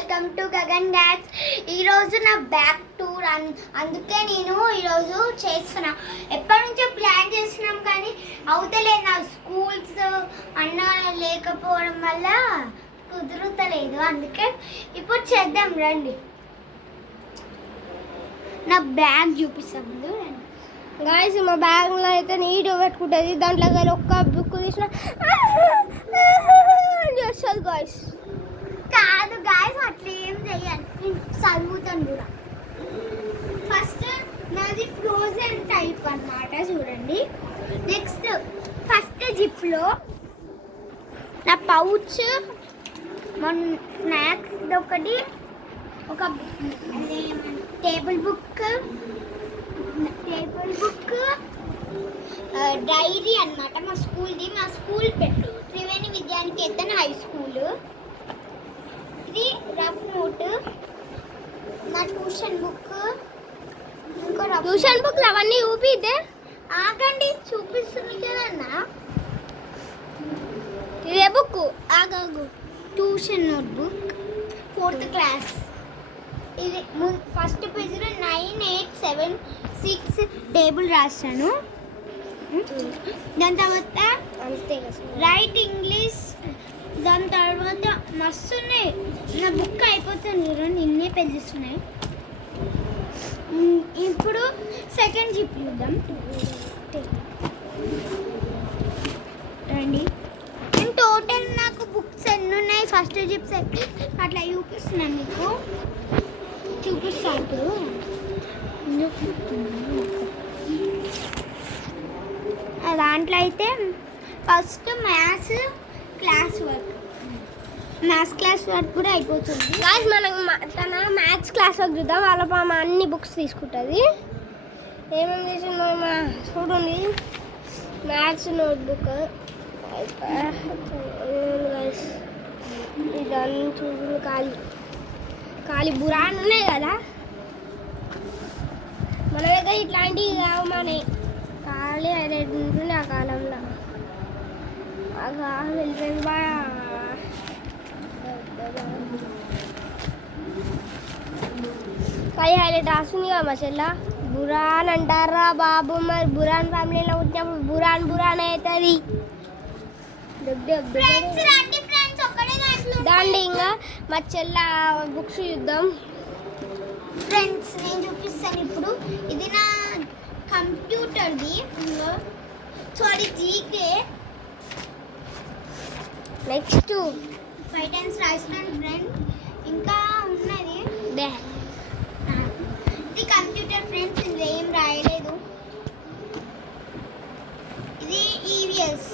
Welcome to Gagan dots. ఈరోజు నా back tour అందుకే నేను ఈరోజు చేస్తున్నా. ఎప్పటి నుంచో ప్లాన్ చేస్తున్నాం కానీ అవుతలేదు. నా స్కూల్స్ అన్న లేకపోవడం వల్ల కుదురుతలేదు. అందుకే ఇప్పుడు చేద్దాం రండి. నా బ్యాగ్ చూపిస్తాం ముందు రండి. గాయస్ మా బ్యాగ్లో అయితే నీట్గా పెట్టుకుంటుంది. దాంట్లో కానీ ఒక్క బుక్ తీసిన చేస్తుంది గాయస్. కాదు గాయస్, అట్లా ఏం చెయ్యాలి. నేను చదువుతాను కూడా. ఫస్ట్ నాది ఫ్రోజన్ టైప్ అన్నమాట, చూడండి. నెక్స్ట్ ఫస్ట్ జిప్లో నా పౌచ్, మన స్నాక్స్ ఒకటి, ఒక టేబుల్ బుక్, డైరీ అన్నమాట మా స్కూల్ది. మా school Triveni Vidyaniketan high school. ఇది రఫ్ నోట్, నా ట్యూషన్ బుక్, ఇంకో ట్యూషన్ బుక్ అవన్నీ చూపిద్దే. ఆగండి చూపిస్తుంది కదన్నా. ఇదే బుక్ ఆగాగు. Tuition note book 4th class. ఇది ఫస్ట్ పేజీలో 9, 8, 7, 6 టేబుల్ రాస్తాను. దాని తర్వాత అంతే రైట్ ఇంగ్లీష్. దాని తర్వాత మస్తు ఉన్నాయి. నా బుక్ అయిపోతుంది చూడండి, ఇన్నే పేజెస్ ఉన్నాయి. ఇప్పుడు సెకండ్ జిప్ చూద్దాం రండి. నేను టోటల్ నాకు బుక్స్ ఎన్ని ఉన్నాయి, ఫస్ట్ జిప్స్ అట్లా చూపిస్తున్నాను మీకు. చూపిస్తాను దాంట్లో అయితే ఫస్ట్ మ్యాథ్స్ క్లాస్ వర్క్ కూడా అయిపోతుంది. గాయస్ మనం తన మ్యాథ్స్ క్లాస్ వర్క్ చూద్దాం. వాళ్ళ పామ అన్ని బుక్స్ తీసుకుంటుంది. ఏమేమి చేసిందో చూడండి. మ్యాథ్స్ నోట్బుక్ ఇదన్నీ చూడండి. ఖాళీ బురాన్ ఉన్నాయి కదా, మన దగ్గర ఇట్లాంటివి కావు. మన ఖాళీ హైలైట్ ఉంటుంది ఆ కాలంలో. వెళ్ళిపోయింది బా. ఖాళీ హైలైట్ రాస్తుంది కదా మా చెల్ల. బురాన్ అంటారా బాబు, మరి బురాన్ ఫ్యామిలీలో వచ్చినప్పుడు బురాన్ అవుతుంది. దాండి ఇంకా మా చెల్ల బుక్స్ చూద్దాం ఫ్రెండ్స్. నేను చూపిస్తాను ఇప్పుడు. ఇది నా కంప్యూటర్ది, సారీ జీకే. నెక్స్ట్ 5 times రాసినాను ఫ్రెండ్. ఇంకా ఉన్నది ఇది కంప్యూటర్ ఫ్రెండ్స్. ఇది ఏం రాయలేదు. ఇది ఈవిఎస్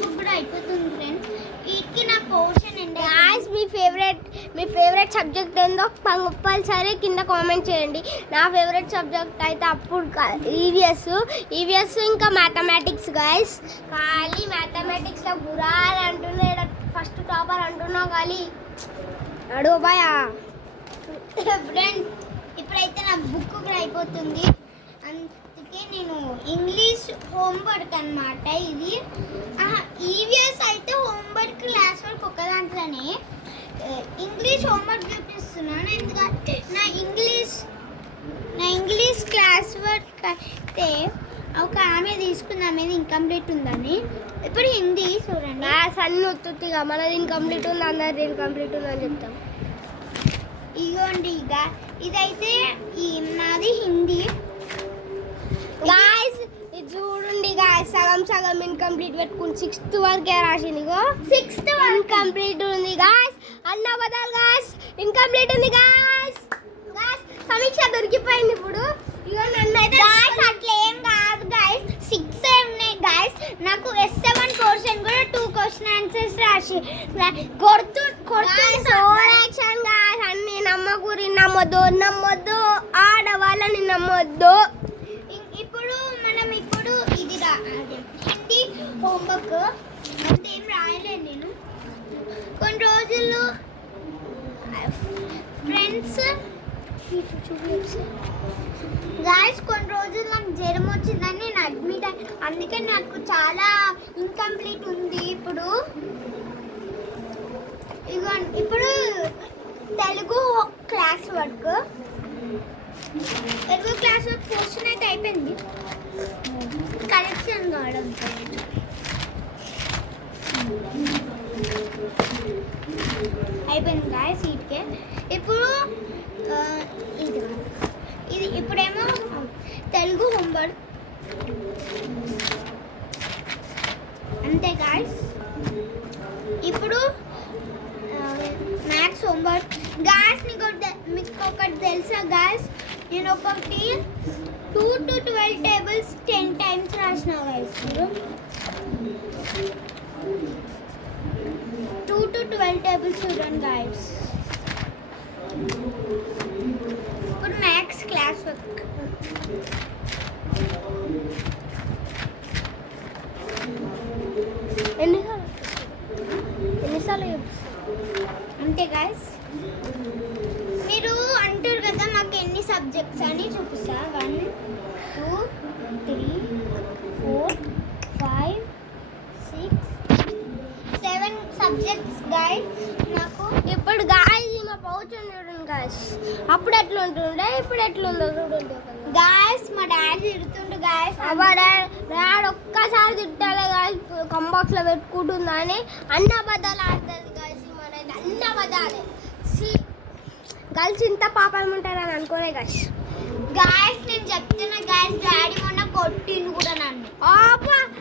బుక్ కూడా అయిపోతుంది ఫ్రెండ్స్. వీటికి నా పోర్షన్ అండి. గాయ్స్ మీ ఫేవరెట్ సబ్జెక్ట్ ఏందో కంపల్సరీ కింద కామెంట్ చేయండి. నా ఫేవరెట్ సబ్జెక్ట్ అయితే అప్పుడు ఈవీఎస్ ఇంకా మ్యాథమెటిక్స్. గాయ్స్ ఖాళీ మ్యాథమెటిక్స్లో బురాన్ అంటున్నాడు. ఫస్ట్ టాపర్ అంటున్నావు ఖాళీ అడుగు బాయా. ఫ్రెండ్స్ ఇప్పుడైతే నా బుక్ కూడా అయిపోతుంది. అందుకే నేను ఇంగ్లీష్ హోంవర్క్ అన్నమాట ఇది. ఈవీఎస్ అయితే హోంవర్క్ క్లాస్ వర్క్ ఒక దాంట్లోనే. ఇంగ్లీష్ హోంవర్క్ చూపిస్తున్నాను ఎందుకంటే నా ఇంగ్లీష్ క్లాస్ వర్క్ అయితే ఒక ఆమె తీసుకుంది, ఆమెది ఇన్కంప్లీట్ ఉందని. ఇప్పుడు హిందీ చూడండి. అన్ని ఉత్తుగా మనది ఇన్కంప్లీట్ ఉంది, అందరిది ఇన్కంప్లీట్ ఉంది అని చెప్తాం. ఇగోండి ఇక ఇదైతే నాది హిందీ. గాయ్స్ ఇది చూడండి గాయ్స్, సగం ఇన్కంప్లీట్ పెట్టుకుని 6th వరకే రాసింది. 6th ఇన్కంప్లీట్ ఉంది గాయ్స్. అన్న బదాలు గాయ్స్, ఇన్కంప్లీట్ ఉంది గాయ్స్. సమీక్ష దొరికిపోయింది ఇప్పుడు. ఇగో నన్ను అయితే గాయ్స్ అట్లా ఏం కాదు గాయ్స్, 6 ఉన్నాయి గాయ్స్. నాకు S7 పోర్షన్ కూడా 2 క్వశ్చన్ ఆన్సర్స్ రాసి కొడుతు యాక్షన్ గాయ్స్. అన్ని నమ్మొద్దు ఆడవాళ్ళని నమ్మొద్దు. ఇప్పుడు ఇది హిందీ హోంవర్క్ అంతేం రాయలేదు నేను. కొన్ని రోజులు ఫ్రెండ్స్ గాయస్ కొన్ని రోజులు నాకు జ్వరం వచ్చిందని నేను అడ్మిట్ అందుకే నాకు చాలా ఇన్కంప్లీట్ ఉంది. ఇప్పుడు ఇగో ఇప్పుడు తెలుగు క్లాస్ వర్క్ పోర్షన్ అయితే అయిపోయింది. కరెక్షన్ కావడం అయిపోయింది గాయస్. సీట్కే ఇప్పుడు ఇది ఇప్పుడేమో తెలుగు హోంవర్క్ అంతే గాయస్. ఇప్పుడు మ్యాథ్స్ హోంవర్క్ గాయస్. మీకు ఒకటి తెలుసా గాయస్, నేను ఒకటి 2 to 12 టేబుల్స్ 10 times రాసిన గాయస్. 2 to 12 టేబుల్స్ చూడండి గాయస్. ఇప్పుడు మ్యాథ్స్ క్లాస్ వర్క్ ఎన్నిసార్లు అంతే గాయస్. మీరు అంటారు కదా నాకు ఎన్ని సబ్జెక్ట్స్ అని చూపిస్తా. 1 2 3 4 5 6 7 సబ్జెక్ట్స్ గాయస్ నాకు. ఇప్పుడు గాయస్ మా పౌచ్ చూడండి గాయస్. అప్పుడు ఎట్లా ఉంటుండే ఇప్పుడు ఎట్లుందో చూడండి గాయస్. మా డాడీ తిడుతుండు గాయస్. డాడీ ఒక్కసారి తిట్టాలి గాయస్, కంబాక్స్ లో పెట్టుకుంటుందని అన్న అబద్ధాలు ఆడుతుంది గాయస్. మనైతే అన్న అబద్ధాలే. గర్ల్స్ ఇంత పాపం ఉంటారని అనుకోలే గాయస్. గాయస్ నేను చెప్తున్నా గాయస్, డాడీ మొన్న కొట్టిండు కూడా నన్ను. ఆపా